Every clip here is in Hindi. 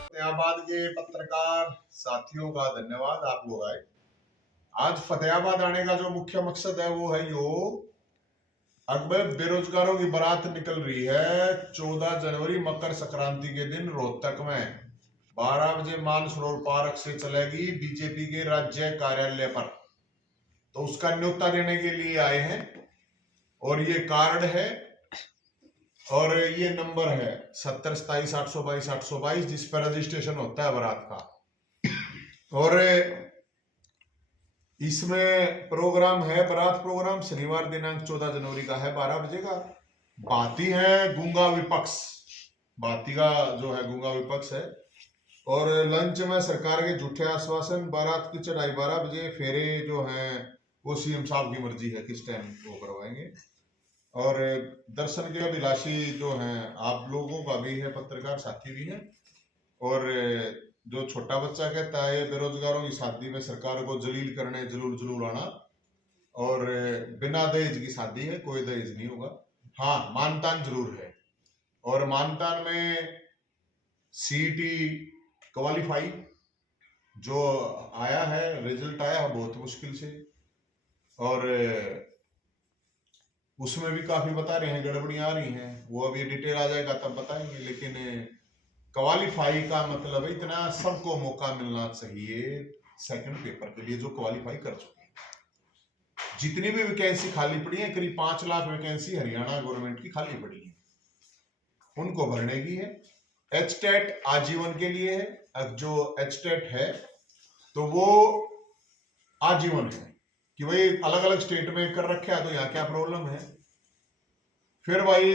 फतेहाबाद के पत्रकार साथियों का धन्यवाद, आप लोग आए। आज फतेहाबाद आने का जो मुख्य मकसद है वो है अकबर बेरोजगारों की बारात निकल रही है 14 जनवरी मकर संक्रांति के दिन रोहतक में 12 बजे मानसरोवर पार्क से चलेगी बीजेपी के राज्य कार्यालय पर। तो उसका न्योता देने के लिए आए हैं और ये कार्ड है और ये नंबर है 7027822822 जिस पर रजिस्ट्रेशन होता है बारात का। और इसमें प्रोग्राम है, बारात प्रोग्राम शनिवार दिनांक 14 जनवरी का है 12 बजे का। बाती है गूंगा विपक्ष, बाती का जो है गूंगा विपक्ष है। और लंच में सरकार के झूठे आश्वासन, बारात की चढ़ाई 12 बजे, फेरे जो है वो सीएम साहब की मर्जी है किस टाइम वो करवाएंगे। और दर्शन के अभिलाषी जो हैं आप लोगों का भी है, पत्रकार साथी भी है। और जो छोटा बच्चा कहता है बेरोजगारों की शादी में सरकार को जलील करने जरूर आना, और बिना दहेज की शादी है, कोई दहेज नहीं होगा। हाँ, मानतान जरूर है। और मानतान में सीईटी क्वालिफाई जो आया है, रिजल्ट आया बहुत मुश्किल से, और उसमें भी काफी बता रहे हैं गड़बड़ियां आ रही हैं, वो अभी डिटेल आ जाएगा तब बताएंगे। लेकिन क्वालिफाई का मतलब है इतना सबको मौका मिलना चाहिए सेकंड पेपर के लिए जो क्वालिफाई कर चुके हैं। जितनी भी वैकेंसी खाली पड़ी है, करीब 5 लाख वैकेंसी हरियाणा गवर्नमेंट की खाली पड़ी है, उनको भरने की है। एचटेट आजीवन के लिए है। अब जो एचटेट है तो वो आजीवन है कि भाई अलग अलग स्टेट में कर रखा है तो यहाँ क्या प्रॉब्लम है। फिर भाई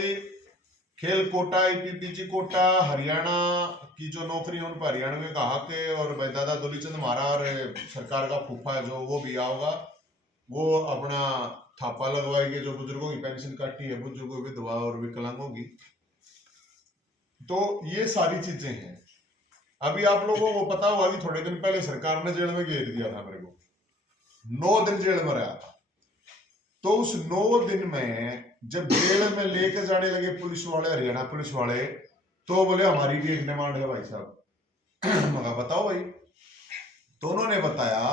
खेल कोटा, आईपीपीजी कोटा, हरियाणा की जो नौकरी है उन पर हरियाणा में का हक है। और भाई दादा दुलीचंद महाराज सरकार का फूफा है जो, वो भी आओगा, वो अपना थापा लगवाएगी। जो बुजुर्गों की पेंशन काटी है, बुजुर्गों विधवा और विकलांगों की। तो ये सारी चीजें हैं। अभी आप लोगों को पता होगा कि थोड़े दिन पहले सरकार ने जेल में घेर दिया था मेरे को, 9 दिन जेल में रहा था। तो उस 9 दिन में जब जेल में लेके जाने लगे पुलिस वाले, हरियाणा पुलिस वाले, तो बोले हमारी भी एक डिमांड है भाई साहब। मगर बताओ भाई। तो उन्होंने बताया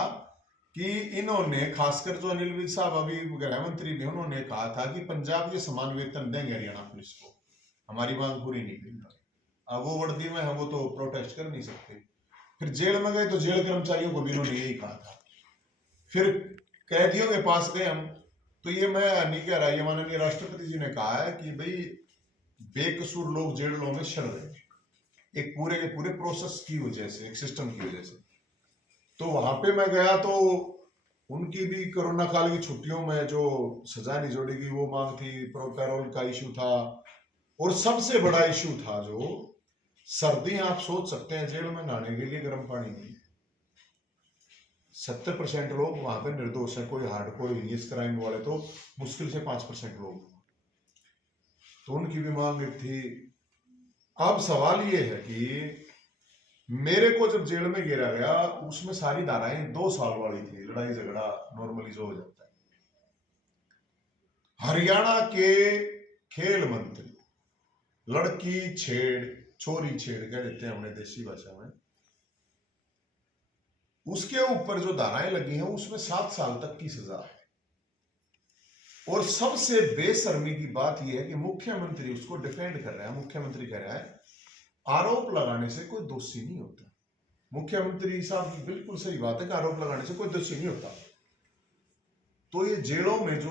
कि इन्होंने, खासकर जो अनिल विज साहब अभी गृह मंत्री भी, उन्होंने कहा था कि पंजाब के समान वेतन देंगे हरियाणा पुलिस को, हमारी मांग पूरी नहीं की। अब वो वर्दी में है, वो तो प्रोटेस्ट कर नहीं सकते। फिर जेल में गए तो जेल कर्मचारियों को भी उन्होंने यही कहा था। फिर कैदियों के पास गए हम, तो ये मैं नहीं कह रहा, ये माननीय राष्ट्रपति जी ने कहा है कि भाई बेकसूर लोग जेलों में सड़ रहे एक पूरे के पूरे प्रोसेस की वजह से, एक सिस्टम की वजह से। तो वहां पे मैं गया तो उनकी भी कोरोना काल की छुट्टियों में जो सजा नहीं जोड़ेगी वो मांग थी, पैरोल का इशू था, और सबसे बड़ा इशू था जो सर्दी। आप सोच सकते हैं जेल में नहाने के लिए गर्म पानी नहीं, 70% लोग वहां पे निर्दोष है, कोई हार्डकोर हीनियस क्राइम वाले तो मुश्किल से 5% लोग, तो उनकी भी मांग थी। अब सवाल ये है कि मेरे को जब जेल में गिरा गया, उसमें सारी धाराएं 2 साल वाली थी, लड़ाई झगड़ा नॉर्मली जो हो जाता है। हरियाणा के खेल मंत्री लड़की छेड़, छोरी छेड़ कह देते हैं हमने देसी भाषा में, उसके ऊपर जो धाराएं लगी हैं उसमें 7 साल तक की सजा है। और सबसे बेशर्मी की बात यह है कि मुख्यमंत्री उसको डिफेंड कर रहा है। मुख्यमंत्री कह रहा है आरोप लगाने से कोई दोषी नहीं होता। मुख्यमंत्री साहब की बिल्कुल सही बात है कि आरोप लगाने से कोई दोषी नहीं होता। तो ये जेलों में जो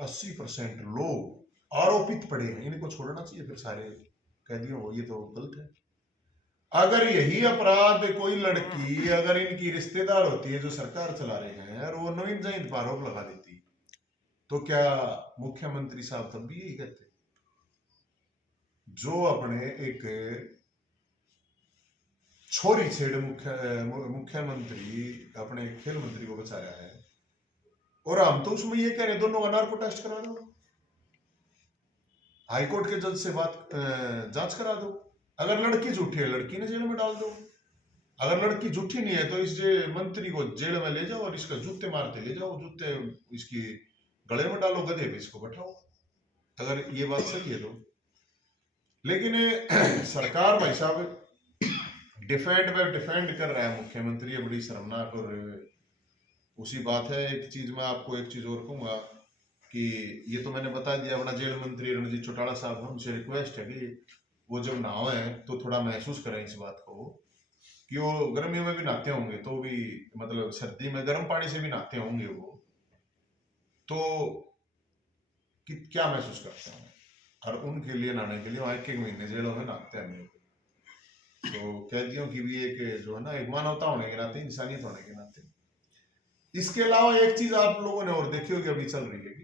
80% लोग आरोपित पड़े हैं, इनको छोड़ना चाहिए फिर सारे कैदियों को, ये तो गलत है। अगर यही अपराध कोई लड़की, अगर इनकी रिश्तेदार होती है जो सरकार चला रहे हैं, और वो नवीन जयंत पर आरोप लगा देती, तो क्या मुख्यमंत्री साहब तब भी यही कहते? जो अपने एक छोरी छेड़ मुख्यमंत्री अपने खेल मंत्री को बचाया है, और हम तो उसमें ये कह रहे दोनों का नार्को टेस्ट करा दो, हाईकोर्ट के जज से बात जांच करा दो। अगर लड़की झूठी है, लड़की ने जेल में डाल दो। अगर लड़की झूठी नहीं है तो इस मंत्री को जेल में ले जाओ और इसका जूते मारते ले जाओ, जूते इसकी गले में डालो, गधे पे इसको बैठाओ, अगर ये बात सही है तो। लेकिन सरकार भाई साहब डिफेंड कर रहा है मुख्यमंत्री, ये बड़ी शर्मनाक। और उसी बात है, एक चीज मैं आपको एक चीज और कहूंगा कि ये तो मैंने बता दिया, अपना जेल मंत्री रणजीत चौटाला साहब, उनसे रिक्वेस्ट है कि वो जब नहावे तो थोड़ा महसूस करें इस बात को कि वो गर्मियों में भी नहाते होंगे तो भी, मतलब सर्दी में गर्म पानी से भी नहाते होंगे वो, तो कि क्या महसूस करते हैं। और उनके लिए नहाने के लिए वहां 1-1 महीने जेलों में नहाते हैं। तो कैदियों की भी एक जो है ना, एक मानवता होने के नाते, इंसानियत होने के नाते। इसके अलावा एक चीज आप लोगों ने और देखी होगी, अभी चल रही है कि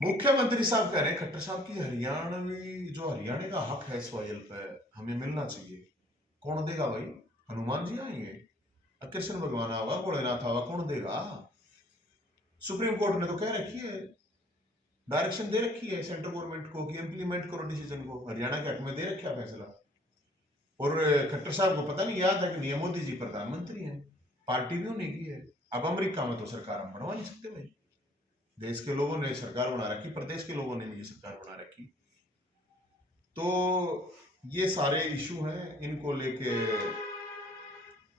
मुख्यमंत्री साहब कह रहे हैं, खट्टर साहब की हरियाणवी जो हरियाणा का हक है सॉइल पे हमें मिलना चाहिए। कौन देगा भाई? हनुमान जी आएंगे, कृष्ण भगवान आवा, भोलेनाथ आवा, कौन देगा? सुप्रीम कोर्ट ने तो कह रखी है, डायरेक्शन दे रखी है सेंट्रल गवर्नमेंट को कि इंप्लीमेंट करो डिसीजन को। हरियाणा के हक में दे रखा फैसला। और खट्टर साहब को पता नहीं याद है कि नहीं, मोदी जी प्रधानमंत्री हैं, पार्टी भी उन्हीं की है। अब अमेरिका में तो सरकार हम बनवा नहीं सकते भाई, देश के लोगों ने सरकार बना रखी, प्रदेश के लोगों ने भी सरकार बना रखी। तो ये सारे इशू हैं, इनको लेके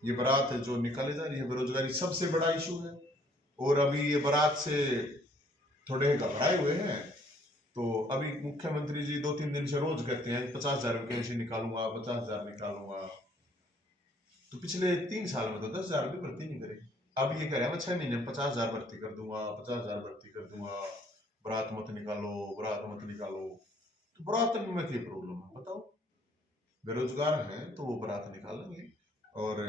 ये बारात जो निकाली जा रही है, बेरोजगारी सबसे बड़ा इशू है। और अभी ये बारात से थोड़े घबराए हुए हैं। तो अभी मुख्यमंत्री जी 2-3 दिन से रोज कहते हैं 50,000 वैकेंसी निकालूंगा, 50,000 निकालूंगा। तो पिछले 3 साल में तो 10,000 भी भर्ती नहीं करे। अब ये कह रहे हैं 6 महीने में 50,000 भर्ती कर दूंगा, 50,000 भर्ती कर दूंगा, बारात मत निकालो, बारात मत निकालो। तो बारात में क्या प्रॉब्लम है बताओ? बेरोजगार हैं तो वो बारात निकालेंगे। और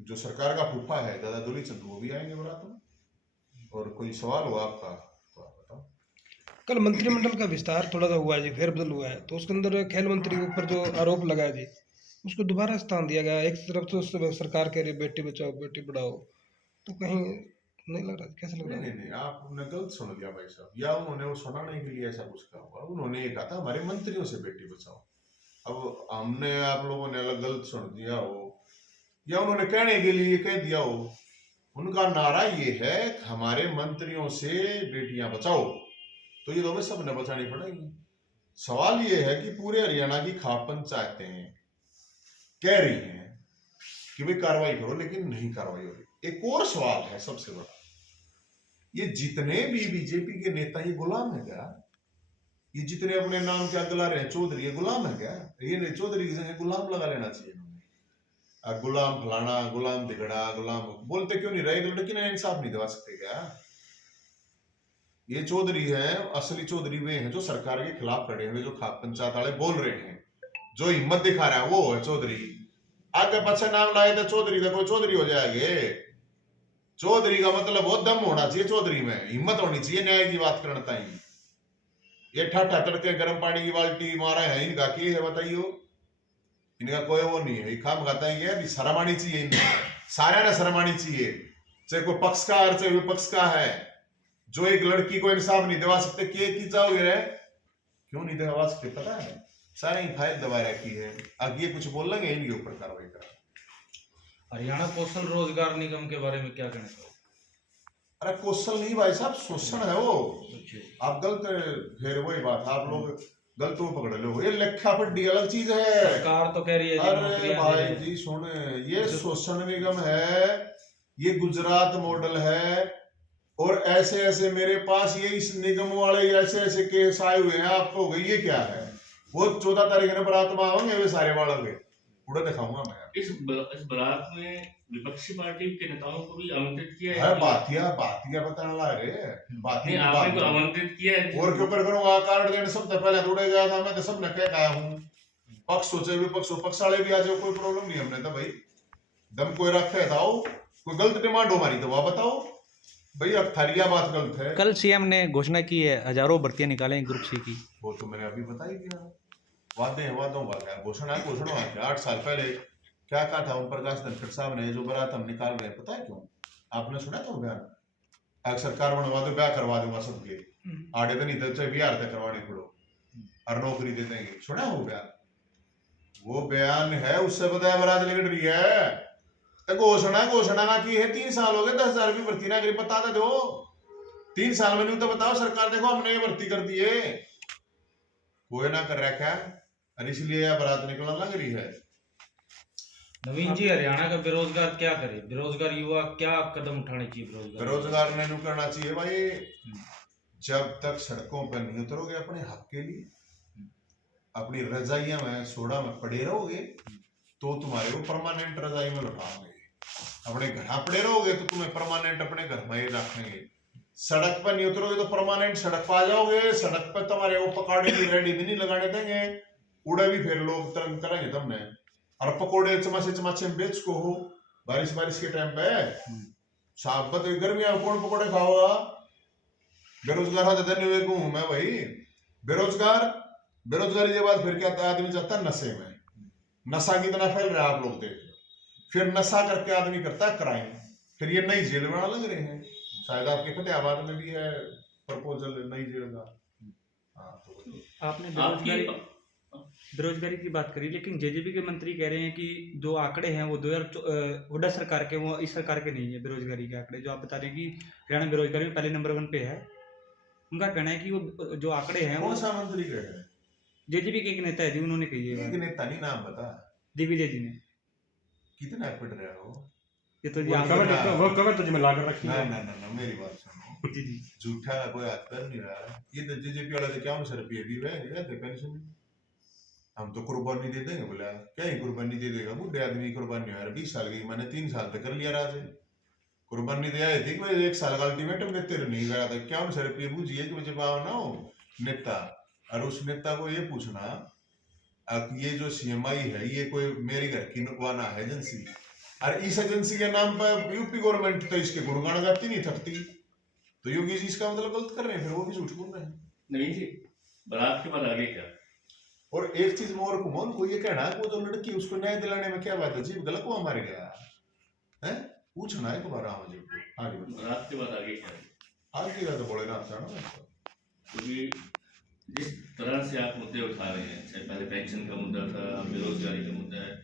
जो सरकार का फूफा है दादा दूली चंद, वो भी आएंगे बारात में। और कोई सवाल हो आपका तो आप बताओ। कल मंत्रिमंडल का विस्तार थोड़ा सा हुआ है जी, फेरबदल हुआ है, तो उसके अंदर खेल मंत्री के ऊपर जो आरोप लगा है जी, उसको दोबारा स्थान दिया गया। एक तरफ तो सरकार कह रही है बेटी बचाओ बेटी पढ़ाओ, तो कहीं नहीं लग रहा, कैसा लग नहीं रहा नहीं है? नहीं, आपने गलत सुन लिया भाई साहब, या उन्होंने वो सुनाने के लिए ऐसा कुछ कहा होगा। उन्होंने ये कहा था हमारे मंत्रियों से बेटी बचाओ। अब हमने, आप लोगों ने अलग गलत सुन दिया हो, या उन्होंने कहने के लिए कह दिया हो। उनका नारा ये है हमारे मंत्रियों से बेटियां बचाओ, तो ये तो हमें सबने बचानी पड़ेगी। सवाल ये है कि पूरे हरियाणा की खाप पंचायतें कह रही हैं कि भाई कार्रवाई करो, लेकिन नहीं कार्रवाई हो रही। एक और सवाल है सबसे बड़ा, ये जितने भी बीजेपी के नेता ये गुलाम है क्या? ये जितने अपने नाम क्या दिला रहे हैं चौधरी, ये गुलाम है क्या? ये चौधरी की जगह गुलाम लगा लेना चाहिए इन्होंने। गुलाम फलाना, गुलाम दिगड़ा, गुलाम बोलते क्यों नहीं रहे? लड़की ने इंसाफ नहीं दिला सकते क्या? ये चौधरी है, असली चौधरी वे हैं जो सरकार के खिलाफ खड़े हुए, जो खाप पंचायत वाले बोल रहे हैं, जो हिम्मत दिखा रहा है वो है चौधरी। आगे पीछे नाम लाए तो चौधरी का कोई चौधरी हो जाएंगे। चौधरी का मतलब बहुत दम होना चाहिए, चौधरी में हिम्मत होनी चाहिए न्याय की बात करना चाहिए। ये ठाठा तड़के गर्म पानी की बाल्टी मारा है, इनका की है बताइयो? इनका कोई वो नहीं है, खाम खाता है। अभी शर्म आनी चाहिए इन्हें, सारे ने शर्म आनी चाहिए, चाहे कोई पक्ष का है चाहे विपक्ष का है। जो एक लड़की को इंसाफ नहीं दिवा सकते, की चाहोगे रे? क्यों नहीं दिवा सकते पता है? सारे हिफायत दबा रखी है। अब ये कुछ बोल लेंगे इनके ऊपर कार्रवाई करा। हरियाणा कौशल रोजगार निगम के बारे में क्या कहना चाहोगे? अरे कौशल नहीं भाई साहब, शोषण है वो। आप गलत, फिर वही बात आप लोग गलत वो पकड़ लो। ये लेखा पढ़ी अलग चीज है। सरकार तो कह रही है अरे भाई जी सुन, ये शोषण निगम है, ये गुजरात मॉडल है। और ऐसे ऐसे मेरे पास ये इस निगम वाले ऐसे ऐसे केस आए हुए हैं, आपको ये क्या है? वो 14 तारीख में बारात में आएंगे वे सारे वाले, पूरा दिखाऊंगा मैं। इस बारात में विपक्षी पार्टी के नेताओं को भी आमंत्रित किया है। बातिया बताने ला रे, नहीं आपने को आमंत्रित किया है। और क्यों कर करूंगा? कार्ड देने सबसे पहले दौड़े गया था मैं, तो सब ने कह आया हूँ। पक्ष सोचे विपक्ष हो, पक्ष वाले भी आ जाओ, कोई प्रॉब्लम नहीं। हमने तो भाई दम कोई रखे था, कोई गलत डिमांड हो हमारी तो वह बताओ भाई। अब थारिया बात गलत है। कल सीएम ने घोषणा की है हजारों भर्तियां निकालेंगे ग्रुप सी की। वो तो मैंने अभी बता ही दिया। वादों बात है, घोषणा 8 साल पहले क्या कहा था ओम प्रकाश धनखड़ साहब ने, जो बारात हम निकाल रहे हैं, पता है क्यों? आपने सुना था बयान? अगर सरकार बनवा दो ब्याह करवा दूंगा सबके, आड़े तो नहीं तो चाहे बिहार तक करवानी पड़ो और नौकरी दे देंगे। सुना वो बयान? वो बयान है, उससे बताया बारात निकल रही है। तो घोषणा ना की है। 3 साल हो गए, 10,000 भी भर्ती ना करी, बता दो 3 साल में। नहीं तो बताओ सरकार देखो हमने ये भर्ती कर दिए। कोई ना कर रखा है और इसलिए यह बारात निकलना लग रही है। नवीन जी, हरियाणा का बेरोजगार क्या करे? बेरोजगार युवा क्या कदम उठाने चाहिए? बेरोजगार ने नु करना चाहिए भाई, जब तक सड़कों पर नहीं उतरोगे अपने हक के लिए, अपनी रजाइयां में सोडा में पड़े रहोगे तो तुम्हारे को परमानेंट रजाई में लौटाओगे। अपने घर पड़े रहोगे तो तुम्हें परमानेंट अपने घर में ही रखेंगे। सड़क पर नहीं उतरोगे तो परमानेंट सड़क पर आ जाओगे। सड़क पर तुम्हारे वो पकौड़े की रेडी भी नहीं लगाने देंगे, उड़े भी फिर लोग तरंग करेंगे तुमने। और पकौड़े चमाचे चमाचे में बेच को हो बारिश के टाइम पे साफ बत गर्मियां में कौन पकौड़े खाओगा? बेरोजगार होते धन्य हुए हूं मैं भाई। बेरोजगारी के बाद फिर क्या आदमी जाता है नशे में। नशा कितना फैल रहा है आप लोग देख लो। फिर नशा करके आदमी करता है क्राइम, फिर ये नई जेल बना लग रहे हैं। शायद आपके फतेहाबाद में भी है प्रपोजल नई जेल का। हाँ, तो आपने बेरोजगारी की बात करी, लेकिन जेजेपी के मंत्री कह रहे हैं कि जो आंकड़े हैं वो 2000 हुड्डा सरकार के, वो इस सरकार के नहीं है। बेरोजगारी के आंकड़े जो आप बता रहे हैं कि हरियाणा बेरोजगारी में पहले नंबर 1 पे है, उनका कहना है कि वो जो आंकड़े हैं कौन सा मंत्री कह रहे हैं? जेजेपी के एक नेता है जी, उन्होंने कही है। एक नेता नहीं, नाम बता। दिग्विजय जी ने। कितना पढ़ रहे हो? ये तो जी वो आप कवर तुझे में लाकर रखी है। ना मेरी बात सुनो। जी जी झूठा का कोई हाथ कर नहीं रहा। ये तो जेजेपी वाला तो क्या सर रुपये भी है पेंशन, हम तो कुर्बानी दे देंगे। बोला क्या ही कुर्बानी दे देगा? बुढ़े आदमी कुर्बानी हो रहा 20 साल की, मैंने 3 साल तक कर लिया राज। कुर्बानी दे आए थे कि 1 साल का अल्टीमेटम देते नहीं करा था। क्या सर रुपये बूझिए कि मुझे बाव ना हो नेता। और उस नेता को ये पूछना अब ये जो सीएमआई है ये कोई मेरी घर की वाना है एजेंसी, और इस एजेंसी के नाम पर यूपी गवर्नमेंट तो इसके गुणगान गाती नहीं थकती। तो योगी जी इसका मतलब गलत कर रहे हैं, फिर वो भी झूठ बोल रहे हैं। नवीन जी, बारात के बाद आगे क्या? और एक चीज मोर कुमोन को ये कहना है वो जो लड़की उसको न्याय दिलाने में क्या बात है? जीव गलत को मार गया है, पूछना है दोबारा मुझे आगे। बारात के बाद आगे क्या? आगे का तो बोले ना क्योंकि जिस तरह से आप मुद्दे उठा रहे हैं, चाहे पहले पेंशन का मुद्दा था, बेरोजगारी का मुद्दा है,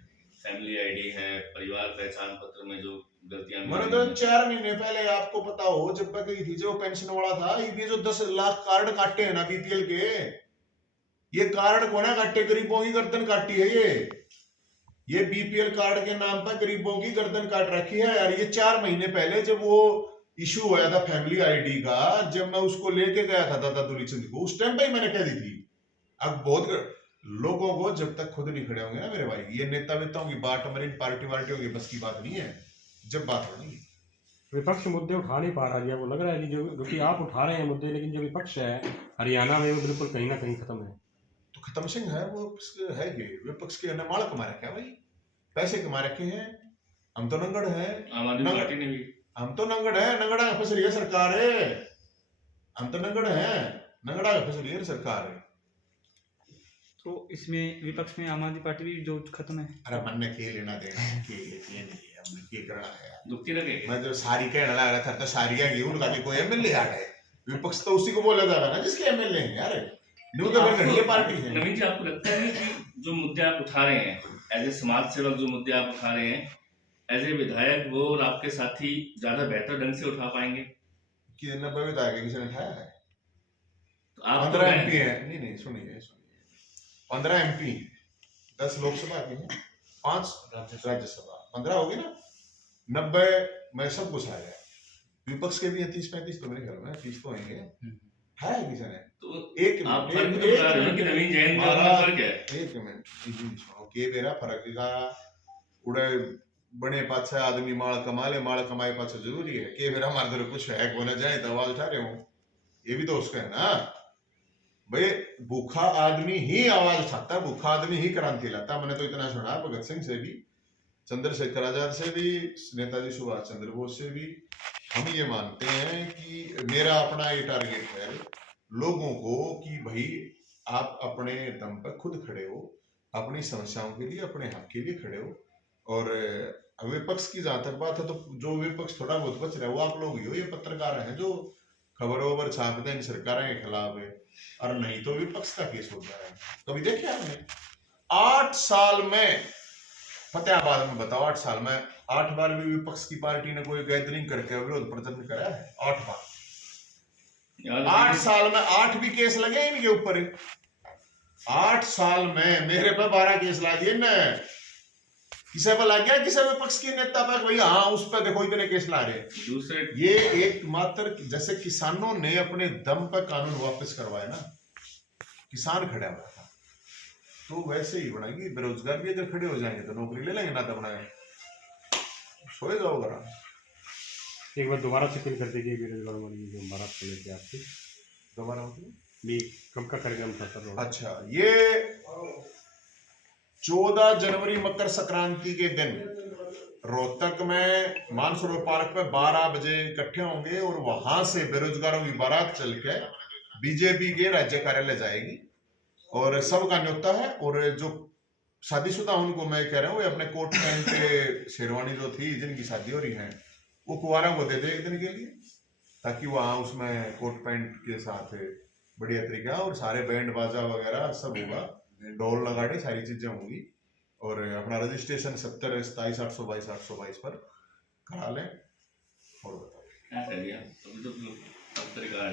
फैमिली आईडी है, परिवार पहचान पत्र में जो गलतियां मैंने तो 4 महीने पहले आपको पता हो जब मैं गई थी जो पेंशन वाला था, ये जो 10 लाख कार्ड काटे हैं ना बीपीएल के, ये कार्ड को ना काटे गरीबों की गर्दन काटी है। ये बीपीएल कार्ड के नाम पर गरीबों की गर्दन काट रखी है यार। ये 4 महीने पहले जब वो इशू हुआ था फैमिली आईडी का, जब मैं उसको लेके गया था दादा दुलीचंद को, उस टाइम पे ही मैंने कह दी थी। अब बहुत लोगों को जब तक खुद नहीं खड़े होंगे ना मेरे भाई, ये नेता वेताओं की बात हमारी पार्टी होगी बस की बात नहीं है। जब बात होगी विपक्ष मुद्दे उठा नहीं पा रहा है, वो लग रहा है कि जो कि आप उठा रहे हैं मुद्दे, लेकिन जो विपक्ष है हरियाणा में वो बिल्कुल कहीं ना कहीं खत्म है। तो खत्म सिंह है वो है कि विपक्ष के माल कमा रखे हैं भाई, पैसे कमा रखे हैं। हम तो नंगड़ है, आम आदमी पार्टी ने भी, हम तो नंगड़ है, नंगड़ा का फंस रही है सरकार है। हम तो नंगड़ है, नंगड़ा का फंस रही है सरकार है। तो इसमें विपक्ष में आम आदमी पार्टी भी जो खत्म है। अरे मन ने के लेना देना के नहीं है, हमने के करना है यार। दुखती लगे मैं जो सारी कहने लगा था तो सारी क्या गेहूं का कोई एमएलए आ गए, विपक्ष तो उसी को बोला जाएगा ना जिसके एमएलए हैं यार। न्यू तो फिर पार्टी है। नवीन जी, आपको लगता है कि जो मुद्दे आप उठा रहे हैं एज ए समाज सेवक, जो मुद्दे आप उठा रहे हैं एज ए विधायक, वो और आपके साथी ज्यादा बेहतर ढंग से उठा पाएंगे? कि 90 विधायक किसी ने उठाया है? तो आप 15 एमपी है। नहीं सुनिए 15 एमपी, 10 लोकसभा के हैं, 5 राज्यसभा, 15 होगी ना। 90 में सब कुछ आ गया। विपक्ष के भी 30-35 तो मेरे ख्याल में 30 तो होंगे। है किसी ने तो एक आप फर्क तो बता रहे हो कि नवीन जैन का अपना फर्क है। एक मिनट सुनो के मेरा फर्क का उड़े बने पाछे आदमी माल कमा ले, माल कमाए पाछे जरूरी है कि फिर हमारे तरफ कुछ है को ना जाए तो आवाज उठा रहे हो, ये भी तो उसका है ना भाई। भूखा आदमी ही आवाज उठाता, भूखा आदमी ही क्रांति लाता। मैंने तो इतना सुना भगत सिंह से भी, चंद्रशेखर आजाद से भी, नेताजी सुभाष चंद्र बोस से भी। हम ये मानते हैं कि मेरा अपना ये टारगेट है लोगों को कि भाई आप अपने दम पर खुद खड़े हो, अपनी समस्याओं के लिए, अपने हक के लिए खड़े हो। और विपक्ष की जहां तक बात है तो जो विपक्ष थोड़ा बहुत बच रहा है वो आप लोग ही हो। ये पत्रकार हैं जो खबर वबर छापते हैं इन सरकारों के खिलाफ है, और नहीं तो विपक्ष का केस होता है। कभी देखे आपने 8 साल में फतेहाबाद में, बताओ 8 साल में 8 बार भी विपक्ष की पार्टी ने कोई गैदरिंग करके विरोध प्रदर्शन करा है? 8 बार। 8 साल में 8 भी केस लगे इनके ऊपर। 8 साल में मेरे पे 12 केस ला दिए न। किसे पे लग गया, किसे पे पक्ष के नेता पे भैया हाँ उस पे देखो इतने केस ला रहे। दूसरे ये एकमात्र जैसे किसानों ने अपने दम पर कानून वापस करवाया ना, किसान खड़ा हुआ था, तो वैसे ही बनाएगी। बेरोजगार भी अगर खड़े हो जाएंगे तो नौकरी ले लेंगे, ना तो बनाए सोए जाओ। एक बार दोबारा से फिल कर दीजिए बेरोजगार वाली जो महाराष्ट्र को लेके आपकी दोबारा होती भी कब का कार्यक्रम था सर? अच्छा, ये 14 जनवरी मकर संक्रांति के दिन रोहतक में मानसरोवर पार्क पे 12 बजे इकट्ठे होंगे और वहां से बेरोजगारों की बारात चल के बीजेपी के राज्य कार्यालय जाएगी और सबका न्योता है। और जो शादीशुदा उनको मैं कह रहा हूँ अपने कोट पैंट शेरवानी जो थी जिनकी शादी हो रही है वो कुंवारा को दे दे एक दिन के लिए, ताकि वहां उसमें कोट पैंट के साथ बढ़िया तरीका और सारे बैंड बाजा वगैरह सब होगा, ढोल नगाड़े सारी चीजें होंगी। और अपना रजिस्ट्रेशन 70 27 822 822 पर करा लें। और बताओ क्या कर दिया, अभी तो सब तरीका है।